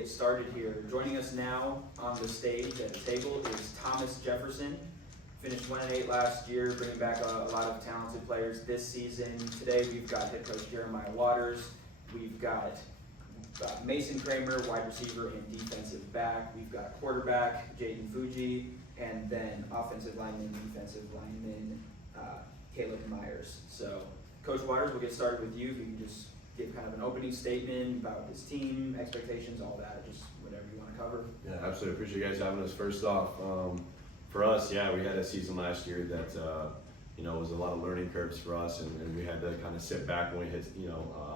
get started here. Joining us now on the stage at the table is Thomas Jefferson. Finished 1-8 last year, bringing back a lot of talented players this season. Today we've got head coach Jeremiah Waters. We've got Mason Kramer, wide receiver and defensive back. We've got quarterback Jayden Fuji, and then offensive lineman, defensive lineman Caleb Myers. So, Coach Waters, we'll get started with you. If you can just give kind of an opening statement about this team, expectations, all that, just whatever you want to cover. Yeah, absolutely. Appreciate you guys having us. First off, for us, yeah, we had a season last year that was a lot of learning curves for us, and we had to kind of sit back when we hit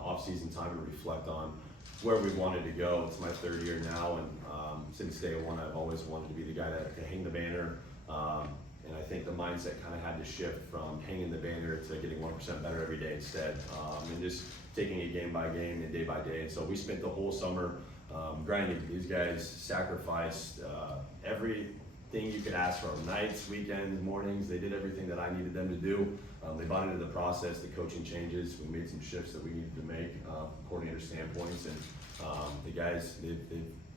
off-season time and reflect on where we wanted to go. It's my third year now, and since day one, I've always wanted to be the guy that could hang the banner. And I think the mindset kind of had to shift from hanging the banner to getting 1% better every day instead, and just taking it game by game and day by day. And so we spent the whole summer grinding. These guys sacrificed everything you could ask for, nights, weekends, mornings. They did everything that I needed them to do. They bought into the process, the coaching changes. We made some shifts that we needed to make, coordinator standpoints, and the guys, they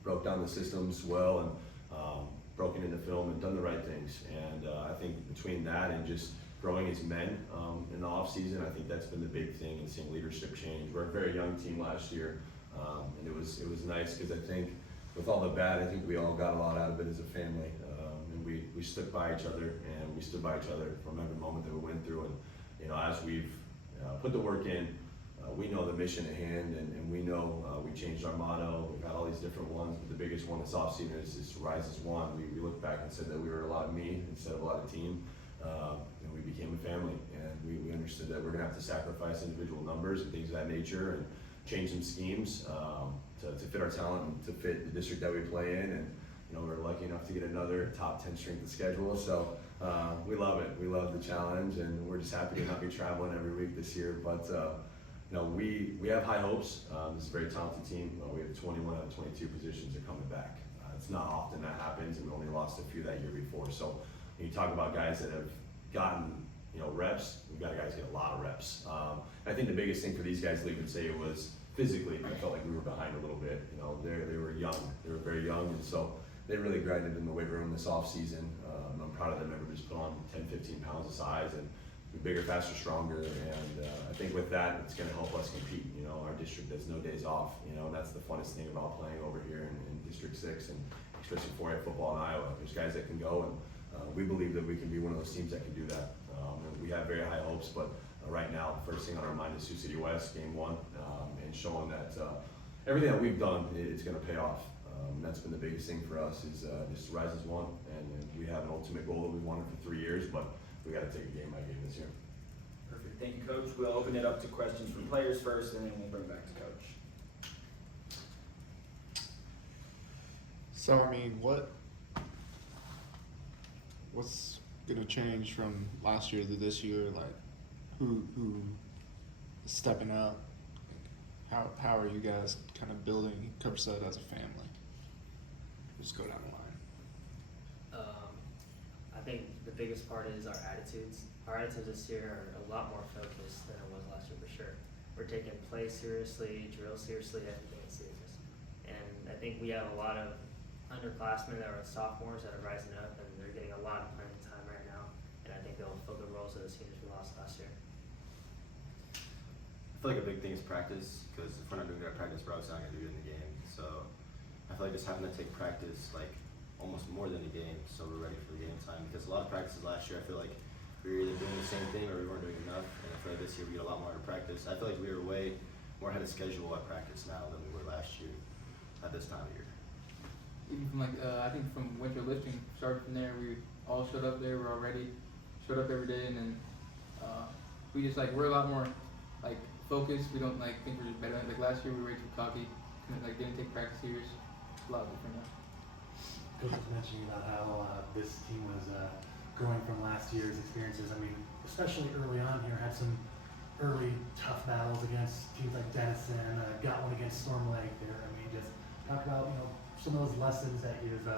broke down the systems well and broken into film and done the right things. And I think between that and just growing as men in the off season, I think that's been the big thing, and seeing leadership change. We're a very young team last year, and it was nice because I think with all the bad, I think we all got a lot out of it as a family, and we stood by each other, and we stood by each other from every moment that we went through. And as we've put the work in, we know the mission at hand, and we know we changed our motto. We've had all these different ones, but the biggest one this offseason is rise as one. We looked back and said that we were a lot of me instead of a lot of team, and we became a family. And we understood that we're going to have to sacrifice individual numbers and things of that nature, and change some schemes to fit our talent and to fit the district that we play in. And we're lucky enough to get another top 10 strength of schedule, so we love it. We love the challenge, and we're just happy to not be traveling every week this year. But we have high hopes. This is a very talented team. We have 21 out of 22 positions are coming back. It's not often that happens, and we only lost a few that year before. So when you talk about guys that have gotten reps, we've got guys get a lot of reps. I think the biggest thing for these guys to even say was physically, I felt like we were behind a little bit. They were young. They were very young, and so they really grinded in the weight room this off season. I'm proud of them. Ever just put on 10, 15 pounds of size and be bigger, faster, stronger. And I think with that, it's going to help us compete. Our district has no days off. And that's the funnest thing about playing over here in District 6, and especially 4A football in Iowa. There's guys that can go, and we believe that we can be one of those teams that can do that. And we have very high hopes, but right now, the first thing on our mind is Sioux City West, game 1, and showing that everything that we've done, it's going to pay off. That's been the biggest thing for us, is just rise as one. And we have an ultimate goal that we've wanted for 3 years, but we got to take it game by game this year. Perfect. Thank you, Coach. We'll open it up to questions from players first, and then we'll bring it back to Coach. So, what's going to change from last year to this year? Like, who is stepping up? How are you guys kind of building Coach said as a family? Just go down the line. I think the biggest part is our attitudes. Our attitudes this year are a lot more focused than it was last year, for sure. We're taking play seriously, drill seriously, everything is serious. And I think we have a lot of underclassmen that are sophomores that are rising up, and they're getting a lot of playing time right now. And I think they'll fill the roles of the seniors we lost last year. I feel like a big thing is practice, because if we're not doing good at practice, we're obviously not going to do it in the game. So I feel like just having to take practice like almost more than a game, so we're ready for the game time. Because a lot of practices last year, I feel like we were either doing the same thing or we weren't doing enough. And I feel like this year we get a lot more out of practice. I feel like we were way more ahead of schedule at practice now than we were last year at this time of year. Even from I think from winter lifting, started from there, we all showed up there. We're already showed up every day, and then we just we're a lot more focused. We don't think we're just better. Like last year, we were way too cocky. Didn't take practice serious. A lot different now. Coach was mentioning about how this team was growing from last year's experiences. Especially early on here, had some early tough battles against teams like Denison. Got one against Storm Lake there. Just talk about some of those lessons that you've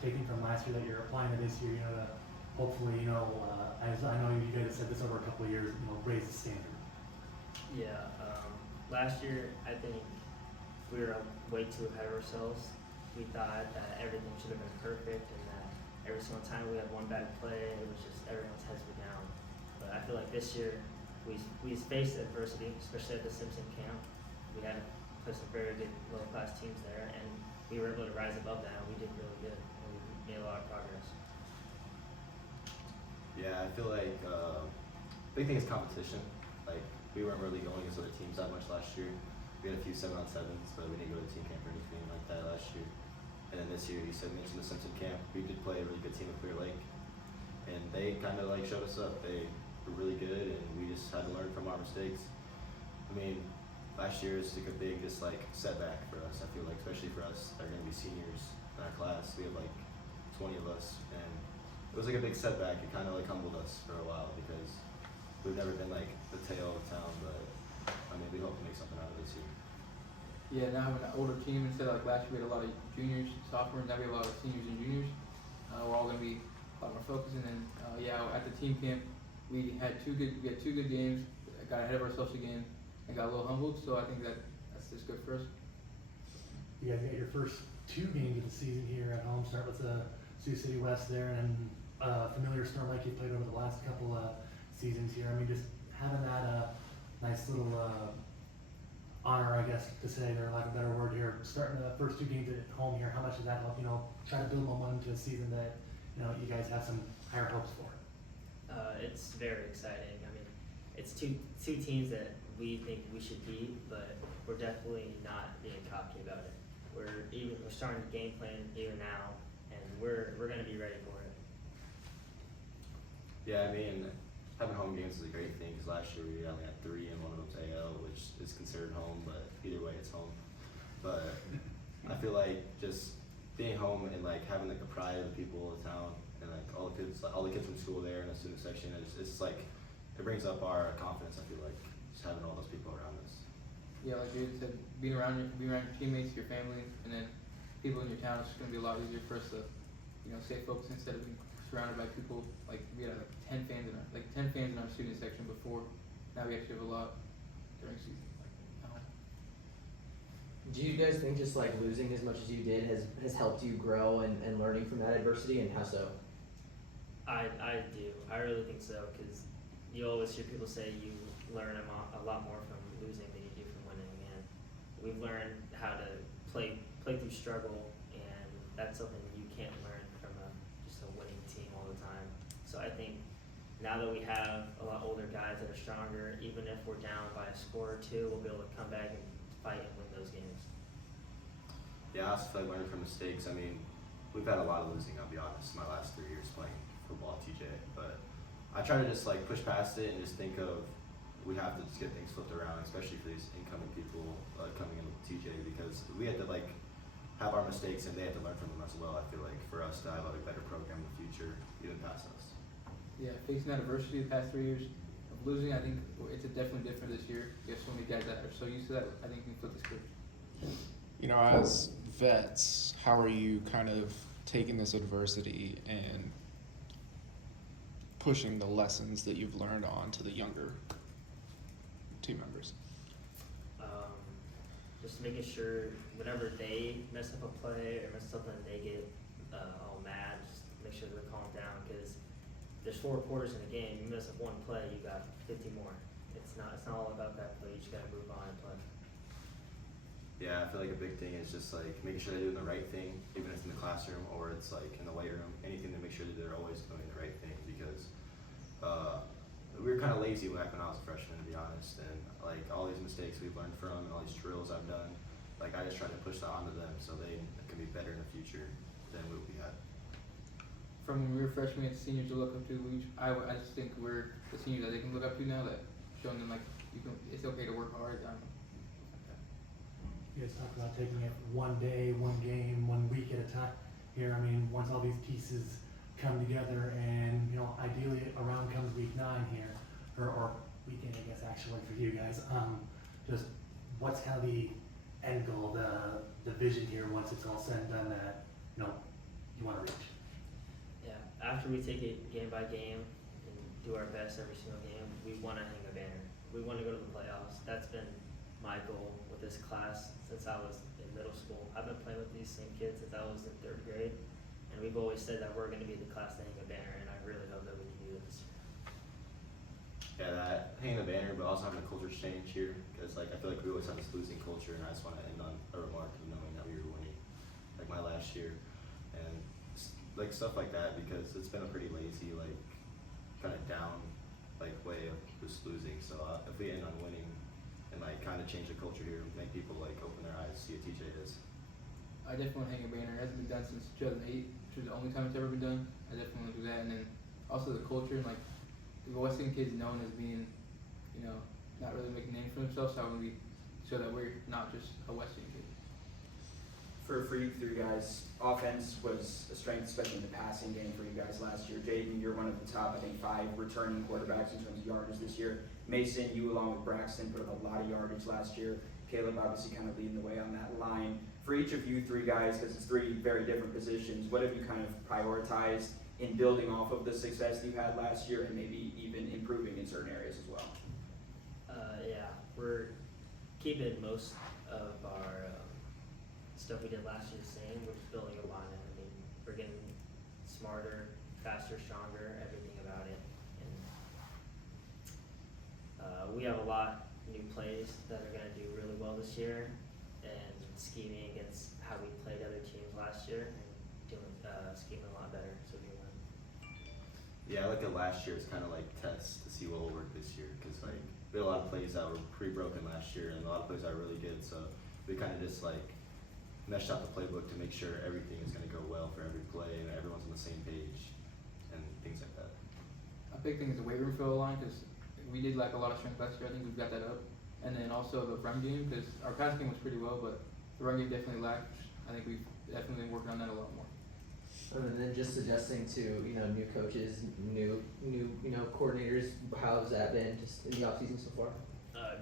taken from last year that you're applying to this year. To hopefully as I know you guys have said this over a couple of years, raise the standard. Yeah, last year I think we were way too ahead of ourselves. We thought that everything should have been perfect and that every single time we had one bad play, it was just everyone's heads were down. But I feel like this year we faced adversity, especially at the Simpson camp. We had to play some very good low class teams there, and we were able to rise above that. And we did really good, and we made a lot of progress. Yeah, I feel like big thing is competition. Like we weren't really going against other teams that much last year. We had a few 7-on-7s, but we didn't go to team camp or anything like that last year. And then this year, you mentioned the Simpson camp. We did play a really good team with Clear Lake, and they kind of like showed us up. They were really good, and we just had to learn from our mistakes. I mean, last year is like a big just like setback for us. I feel like, especially for us, that are going to be seniors in our class. We have like 20 of us, and it was like a big setback. It kind of like humbled us for a while because we've never been like the tail of town, but I mean, we hope to make something out of this year. Yeah, now having an older team instead of like last year, we had a lot of juniors, sophomores. Now we have a lot of seniors and juniors. We're all going to be a lot more focused. And then, at the team camp, we had two good games. Got ahead of ourselves again and got a little humbled. So I think that's just good for us. You guys got your first 2 games of the season here at home. Start with the Sioux City West there, and familiar Storm Lake you played over the last couple seasons here. I mean, just having that nice little honor, I guess, to say, or lack of a better word here, starting the first 2 games at home here. How much does that help? Try to build momentum to a season that you guys have some higher hopes for. It's very exciting. I mean, it's two teams that we think we should beat, but we're definitely not being cocky about it. We're starting the game plan even now, and we're going to be ready for it. Yeah, I mean, having home games is a great thing because last year we only had 3 and one of them's AL, which is considered home, but either way it's home. But I feel like just being home and like having like the pride of the people of the town and like all the kids from school there in the student section, it's like it brings up our confidence. I feel like just having all those people around us. Yeah, like David said, being around your teammates, your family, and then people in your town, it's going to be a lot easier for us to, stay focused instead of being surrounded by people. Like we had like 10 fans in our student section before. Now we actually have a lot during season. Do you guys think just like losing as much as you did has helped you grow and learning from that adversity, and how so? I do. I really think so, because you always hear people say you learn a lot more from losing than you do from winning, and we've learned how to play through struggle, and that's something you can't learn from just a winning team all the time. So I think now that we have a lot older guys that are stronger, even if we're down by a score or 2, we'll be able to come back and fight and win those games. Yeah, I also feel like learning from mistakes. I mean, we've had a lot of losing, I'll be honest, my last 3 years playing football at TJ. But I try to just like push past it and just think of we have to just get things flipped around, especially for these incoming people coming in with TJ, because we had to like have our mistakes and they had to learn from them as well. I feel like for us to have a better program in the future, even past us. Yeah, facing that adversity the past 3 years of losing, I think it's definitely different this year. You have so many guys that are so used to that. I think we can flip the script. As vets, how are you kind of taking this adversity and pushing the lessons that you've learned on to the younger team members? Just making sure whenever they mess up a play or mess up something, they get all mad. Just make sure they're calm down, because there's 4 quarters in a game. You mess up one play, you got 50 more. It's not all about that play. You just gotta move on and play. Yeah, I feel like a big thing is just like making sure they're doing the right thing, even if it's in the classroom or it's like in the weight room. Anything to make sure that they're always doing the right thing, because we were kind of lazy back when I was a freshman, to be honest. And like all these mistakes we've learned from and all these drills I've done, like I just try to push that onto them so they can be better in the future than what we had. From when we were freshmen, we had seniors to look up to. I just think we're the seniors that they can look up to now, that showing them like it's okay to work hard. You guys talk about taking it one day, one game, 1 week at a time here. I mean, once all these pieces come together and, ideally around comes week 9 here, or weekend, I guess, actually for you guys, just what's kind of the end goal, the vision here once it's all said and done that, you want to reach? Yeah, after we take it game by game and do our best every single game, we want to hang a banner. We want to go to the playoffs. That's been my goal with this class since I was in middle school. I've been playing with these same kids since I was in 3rd grade, and we've always said that we're going to be the class to hang a banner, and I really hope that we can do it this year. Yeah, that hanging the banner, but also having a culture change here, because like I feel like we always have this losing culture, and I just want to end on a remark of knowing that we were winning, like my last year, and like stuff like that, because it's been a pretty lazy, like kind of down, like way of just losing. So if we end on winning, and like kind of change the culture here, make people like open their eyes, see what TJ is. I definitely want to hang a banner. It hasn't been done since 2008, which was the only time it's ever been done. I definitely want to do that, and then also the culture and like the West End kids known as being, you know, not really making names for themselves. So we show that we're not just a West End kid. For you three guys, offense was a strength, especially in the passing game for you guys last year. Jaden, you're one of the top, I think, 5 returning quarterbacks in terms of yardage this year. Mason, you along with Braxton put up a lot of yardage last year. Caleb obviously kind of leading the way on that line. For each of you three guys, because it's 3 very different positions, what have you kind of prioritized in building off of the success you had last year and maybe even improving in certain areas as well? Yeah, we're keeping most of our stuff we did last year the same. We're just building a line. I mean, we're getting smarter, faster, stronger, everything about it. And we have a lot of new plays that are going to do really well this year, and scheming against how we played other teams last year, and doing scheming a lot better, so we win. Yeah, I look at last year as kind of like tests to see what will work this year, because like we had a lot of plays that were pretty broken last year, and a lot of plays that were really good. So we kind of just like meshed out the playbook to make sure everything is going to go well for every play and everyone's on the same page and things like that. A big thing is the weight room fill line because we did like a lot of strength last year. I think we've got that up, and then also the run game because our pass game was pretty well, but the run game definitely lacked. I think we've definitely been working on that a lot more. And then just suggesting to, you know, new coaches, new coordinators, how's that been just in the offseason so far?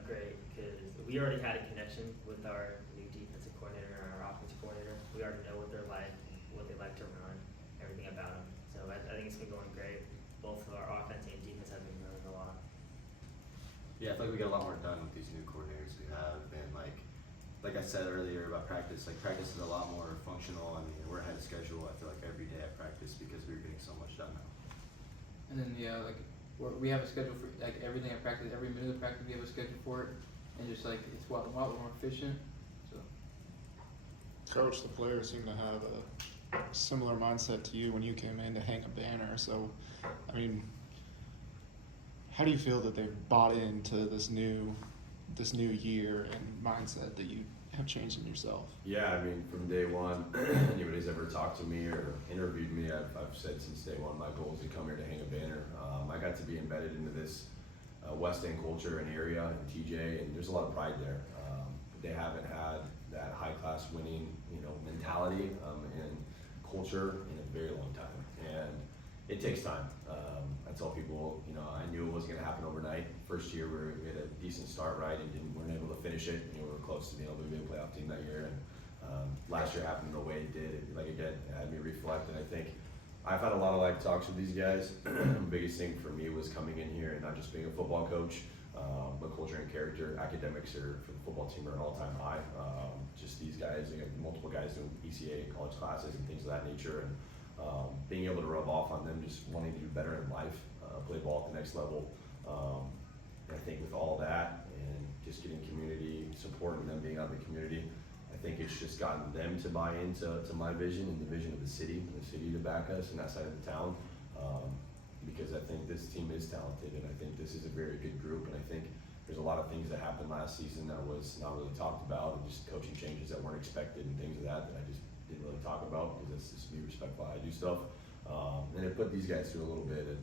Great, because we already had a connection with our new defensive coordinator and our offensive coordinator. We already know what they're like, what they like to run, everything about them. So I think it's been going great. Both of our offense and defense have been learning a lot. Yeah, I feel like we get a lot more done with these new coordinators we have, and like I said earlier about practice, like practice is a lot more functional. I mean, we're ahead of schedule. I feel like every day at practice because we're getting so much done now. And then yeah, like we have a schedule for like everything at practice. Every minute of practice we have a schedule for it, and just like it's a lot more efficient. So. Coach, the players seem to have a similar mindset to you when you came in to hang a banner. So, I mean, how do you feel that they've bought into this new year and mindset that you have changed in yourself? Yeah, I mean, from day one, anybody's ever talked to me or interviewed me, I've said since day one, my goal is to come here to hang a banner. I got to be embedded into this West End culture and area and TJ, and there's a lot of pride there. They haven't had that high-class winning, mentality and culture in a very long time, and it takes time. I tell people, I knew it wasn't going to happen overnight. First year, we had a decent start, right, and weren't able to finish it. We were close to being able to be a playoff team that year, and last year happened the way it did. It had me reflect, and I think I've had a lot of talks with these guys. The biggest thing for me was coming in here and not just being a football coach, but culture and character. Academics are for the football team are an all-time high. Just these guys, they got multiple guys doing ECA and college classes and things of that nature, and being able to rub off on them, just wanting to do better in life, play ball at the next level. And I think with all that and just getting community support and them being out in the community, I think it's just gotten them to buy into my vision and the vision of the city to back us and that side of the town. Because I think this team is talented, and I think this is a very good group, and I think there's a lot of things that happened last season that was not really talked about, and just coaching changes that weren't expected and things of that I just didn't really talk about because it's just me respectful how I do stuff. And it put these guys through a little bit, and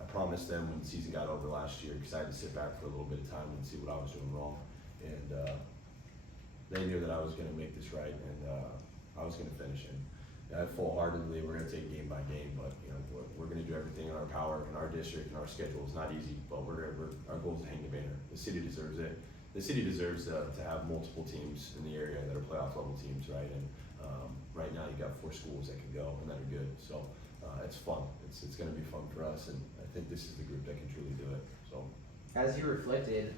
I promised them when the season got over last year, because I had to sit back for a little bit of time and see what I was doing wrong, and they knew that I was going to make this right, and I was going to finish it. Full-heartedly, we're going to take game by game, but we're going to do everything in our power, in our district, in our schedule. It's not easy, but our goal is to hang the banner. The city deserves it. The city deserves to have multiple teams in the area that are playoff level teams, right? And right now you've got 4 schools that can go and that are good. So it's fun. It's going to be fun for us, and I think this is the group that can truly do it. So As you reflected,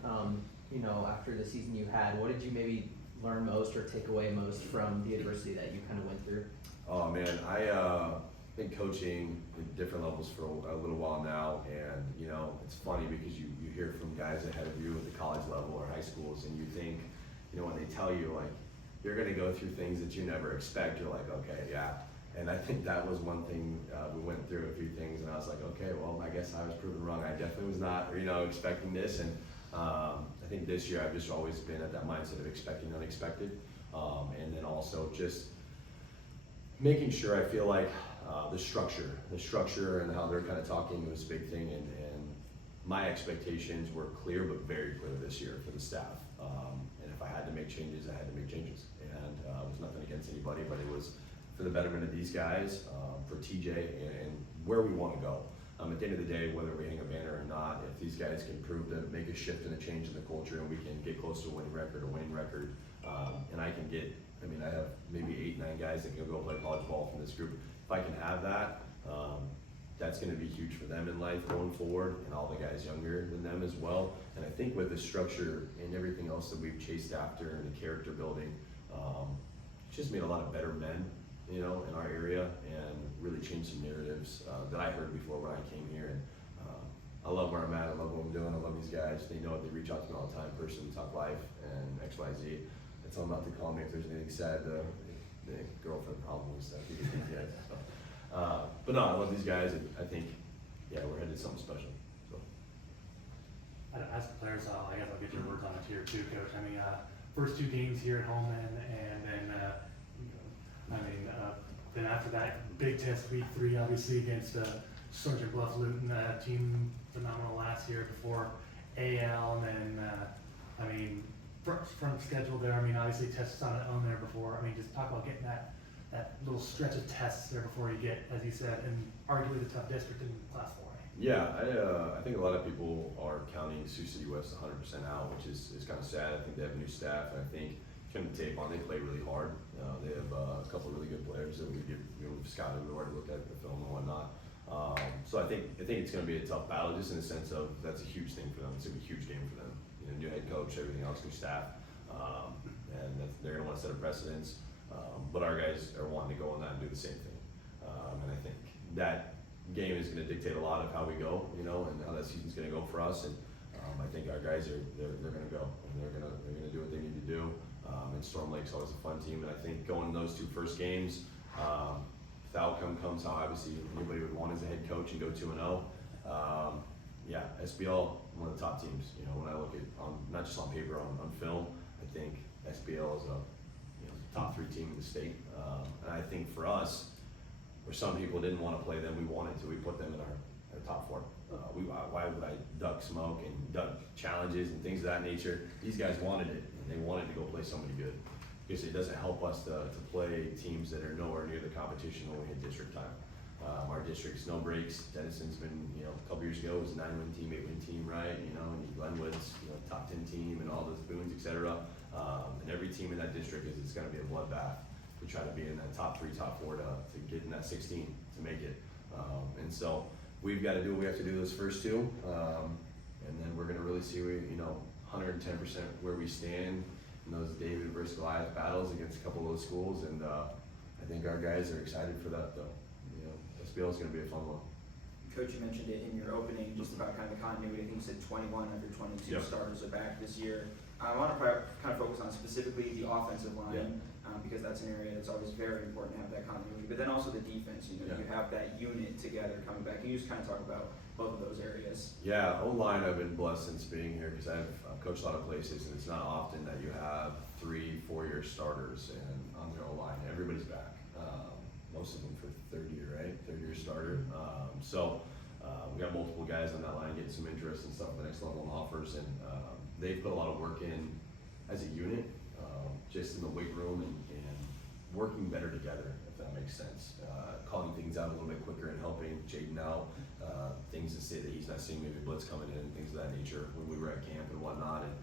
after the season you had, what did you maybe learn most or take away most from the adversity that you kind of went through? Oh man, I been coaching at different levels for a little while now, and it's funny because you hear from guys ahead of you at the college level or high schools, and you think, when they tell you like you're gonna go through things that you never expect, you're like, okay, yeah. And I think that was one thing, we went through a few things, and I was like, okay, well, I guess I was proven wrong. I definitely was not, expecting this, and I think this year I've just always been at that mindset of expecting unexpected, and then also just making sure I feel like the structure and how they're kind of talking was a big thing, and my expectations were clear, but very clear this year for the staff. And if I had to make changes, I had to make changes, and it was nothing against anybody, but it was for the betterment of these guys, for TJ, and where we want to go. At the end of the day, whether we hang a banner or not, if these guys can prove to make a shift and a change in the culture, and we can get close to a winning record, and I can get, I have maybe 8, 9 guys that can go play college ball from this group. If I can have that, that's going to be huge for them in life going forward, and all the guys younger than them as well. And I think with the structure and everything else that we've chased after and the character building, it's just made a lot of better men, in our area, and really changed some narratives that I heard before when I came here. And I love where I'm at. I love what I'm doing. I love these guys. They know it. They reach out to me all the time, personally, talk life and X, Y, Z. I tell them not to call me if there's anything sad, the girlfriend problem and stuff. But no, I love these guys, and I think, we're headed to something special. So. As players, I guess I'll get your words on it here too, Coach. First 2 games here at home, and then then after that, big test week 3, obviously against Sergeant Bluff Luton, team phenomenal last year before AL, and then front schedule there. Obviously tests on there before. Just talk about getting that little stretch of tests there before you get, as you said, and arguably the tough district in Class 4A. Yeah, I think a lot of people are counting Sioux City West 100% out, which is kind of sad. I think they have new staff, and I think turn the tape on, they play really hard. They have a couple of really good players that we've scouted, we've already looked at the film and whatnot. So I think it's going to be a tough battle, just in the sense of that's a huge thing for them. It's going to be a huge game for them. New head coach, everything else, new staff, and they're going to want to set a precedence. But our guys are wanting to go on that and do the same thing. And I think that game is going to dictate a lot of how we go, and how that season's going to go for us. And I think our guys they're going to go, and they're going to do what they need to do. And Storm Lake's always a fun team, and I think going those 2 first games, if the outcome comes how obviously anybody would want as a head coach and go 2-0. SBL, one of the top teams. When I look at not just on paper, on film, I think SBL is a top 3 team in the state. And I think for us, where some people didn't want to play them, we wanted to. We put them in our top 4. Why would I duck smoke and duck challenges and things of that nature? These guys wanted it, and they wanted to go play somebody good. Because it doesn't help us to play teams that are nowhere near the competition when we hit district time. Our district's no breaks. Denison's been, a couple years ago, it was a 9-win team, 8-win team, right? And Glenwood's, top 10 team, and all those Boons, etc. And every team in that district it's going to be a bloodbath to try to be in that top 3, top 4 to get in that 16 to make it. And so we've got to do what we have to do those first 2, and then we're going to really see 110% where we stand in those David versus Goliath battles against a couple of those schools. And I think our guys are excited for that, though. SBL is going to be a fun one. Coach, you mentioned it in your opening, just about kind of the continuity. I think you said 21 of your 22 starters are back this year. I want to kind of focus on specifically the offensive line, because that's an area that's always very important to have that continuity. But then also the defense, you have that unit together coming back. Can you just kind of talk about both of those areas? Yeah, O-line, I've been blessed since being here, because I've coached a lot of places, and it's not often that you have 3, 4-year starters and on their O-line. Everybody's back. Most of them for third year starter. So we got multiple guys on that line getting some interest and stuff at the next level and offers, and they've put a lot of work in as a unit, just in the weight room and working better together, if that makes sense. Calling things out a little bit quicker and helping Jaden out, things to say that he's not seeing, maybe blitz coming in and things of that nature when we were at camp and whatnot. And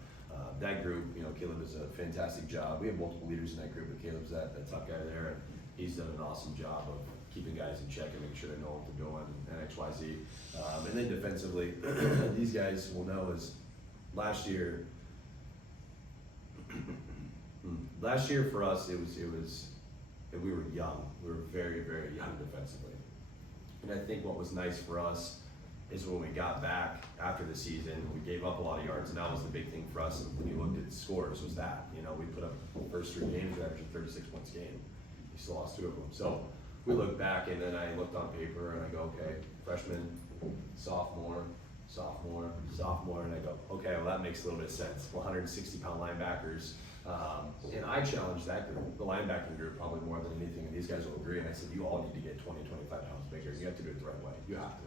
that group, Caleb does a fantastic job. We have multiple leaders in that group, but Caleb's that top guy there, and he's done an awesome job of keeping guys in check and making sure they know what they're doing and X, Y, Z. And then defensively, these guys will know is last year Last year for us, we were young. We were very, very young defensively. And I think what was nice for us is when we got back after the season, we gave up a lot of yards, and that was the big thing for us. When you looked at the scores, was that, you know, we put up the first 3 games, we averaged 36 points a game. We still lost 2 of them. So we looked back, and then I looked on paper, and I go, okay, freshman, sophomore, and I go, okay, well, that makes a little bit of sense. 160-pound linebackers. And I challenged that group, the linebacking group, probably more than anything, and these guys will agree. And I said, you all need to get 20, 25 pounds bigger. You have to do it the right way. You have to.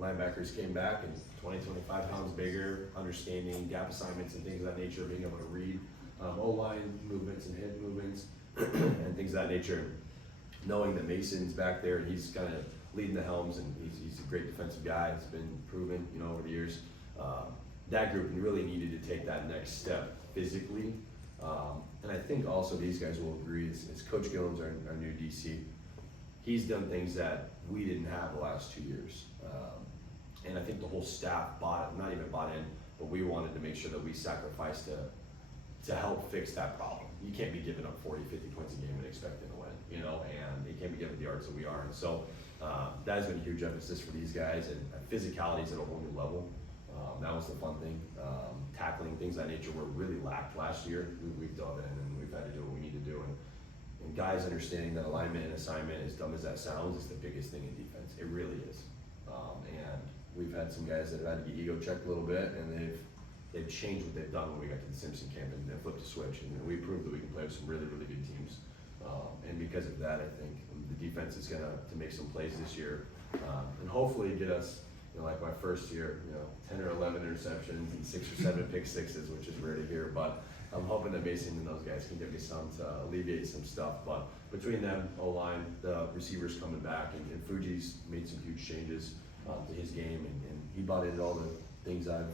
Linebackers came back and 20, 25 pounds bigger, understanding gap assignments and things of that nature, being able to read O-line movements and head movements and things of that nature. Knowing that Mason's back there and he's kind of leading the helms, and he's a great defensive guy. It's been proven, you know, over the years. That group really needed to take that next step physically. And I think also these guys will agree, as Coach Gillen's our new DC, he's done things that we didn't have the last 2 years. And I think the whole staff not even bought in, but we wanted to make sure that we sacrificed to help fix that problem. You can't be giving up 40, 50 points a game and expecting to win, you know, and you can't be giving the yards that we are. And so that has been a huge emphasis for these guys, and physicality is at a whole new level. That was the fun thing. Tackling, things of that nature were really lacked last year. We've dove in and we've had to do what we need to do. And guys understanding that alignment and assignment, as dumb as that sounds, is the biggest thing in defense. It really is. And we've had some guys that have had to get ego checked a little bit, and they've changed what they've done when we got to the Simpson camp and flipped a switch. And we proved that we can play with some really, really good teams. And because of that, I think the defense is gonna make some plays this year, and hopefully get us, you know, like my first year, you know, 10 or 11 interceptions and 6 or 7 pick sixes, which is rare to hear. But I'm hoping that Mason and those guys can give me some to alleviate some stuff. But between them, O-line, the receivers coming back, and Fuji's made some huge changes to his game, and he bought into all the things I've,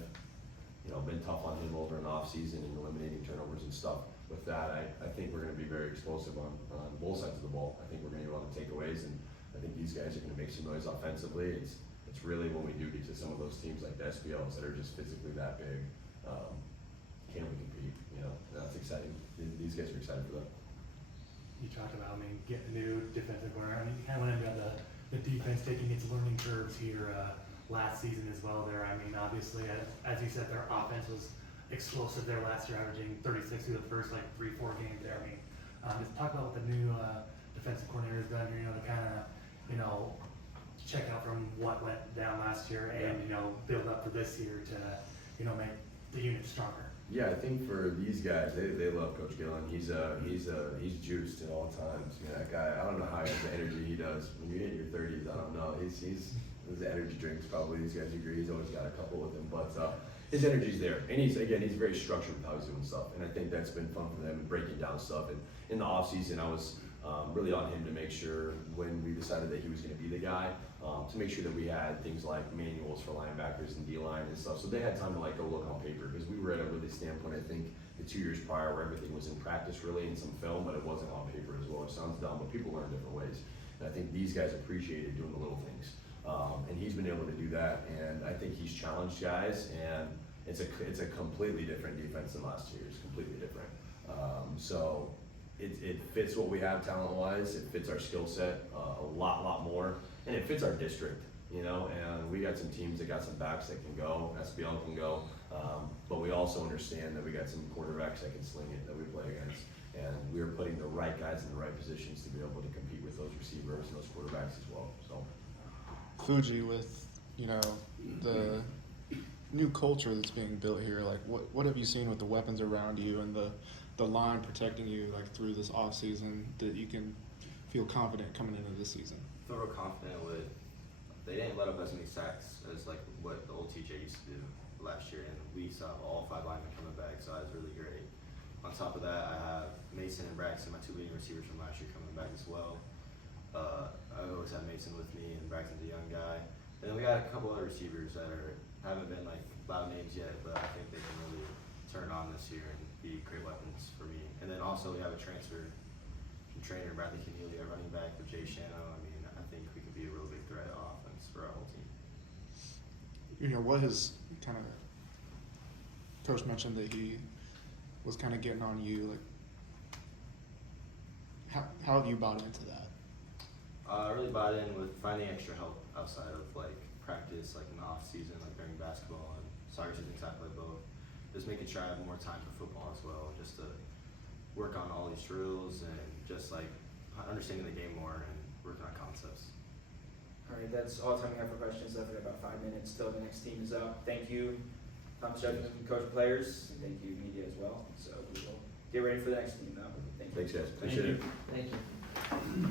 you know, been tough on him over an off season and eliminating turnovers and stuff. With that, I think we're going to be very explosive on both sides of the ball. I think we're going to get a lot of takeaways, and I think these guys are going to make some noise offensively. It's really when we do get to some of those teams like the SBLs that are just physically that big, can we compete? You know, that's exciting. These guys are excited for that. You talked about, I mean, getting a new defensive corner. I mean, you kind of went into the defense taking its learning curves here last season as well there. I mean, obviously, as you said, their offense was explosive there last year, averaging 36 through the first, 3-4 games there. I mean, just talk about what the new defensive coordinator has done here, you know, to kind of, you know, check out from what went down last year and, you know, build up for this year to, you know, make the unit stronger. Yeah, I think for these guys, they love Coach Gillen. He's juiced at all times. You know, that guy, I don't know how he has the energy he does. When you hit your 30s, I don't know. He's his energy drinks probably. These guys agree. He's always got a couple with him, but his energy's there. And he's very structured with how he's doing stuff. And I think that's been fun for them, and breaking down stuff. And in the off season, I was really on him to make sure when we decided that he was going to be the guy, to make sure that we had things like manuals for linebackers and D-line and stuff. So they had time to go look on paper, because we were at a really standpoint, I think, the 2 years prior where everything was in practice really and some film, but it wasn't on paper as well. It sounds dumb, but people learn different ways. And I think these guys appreciated doing the little things. And he's been able to do that, and I think he's challenged guys, and it's a completely different defense than last year. It's completely different. So it fits what we have talent-wise. It fits our skill set a lot more, and it fits our district, you know. And we got some teams that got some backs that can go, SBL can go, but we also understand that we got some quarterbacks that can sling it that we play against, and we're putting the right guys in the right positions to be able to compete with those receivers and those quarterbacks as well. So Fuji, with, you know, the new culture that's being built here, what have you seen with the weapons around you and the line protecting you through this off season that you can feel confident coming into this season? I feel real confident with, they didn't let up as many sacks as what the old TJ used to do last year, and we saw all 5 linemen coming back, so that was really great. On top of that, I have Mason and Braxton, my 2 leading receivers from last year, coming back as well. I always have Mason with me, and Braxton's a young guy. And then we got a couple other receivers that haven't been loud names yet, but I think they can really turn on this year and be great weapons for me. And then also we have a transfer from trainer Bradley Keneally, a running back with Jay Shano. I mean, I think we could be a real big threat offense for our whole team. You know, what has kind of, Coach mentioned that he was kind of getting on you? Like, how have you bought into that? I really bought in with finding extra help outside of like practice, like in the off season, like during basketball and soccer season, I play both. Just making sure I have more time for football as well, just to work on all these drills and just like understanding the game more and working on concepts. All right, that's all the time we have for questions. I've got about 5 minutes till the next team is up. Thank you, Thomas Jefferson, coach of players. And thank you, media, as well. So we will get ready for the next team now. Thank you. Thanks, guys. Appreciate it. Thank you.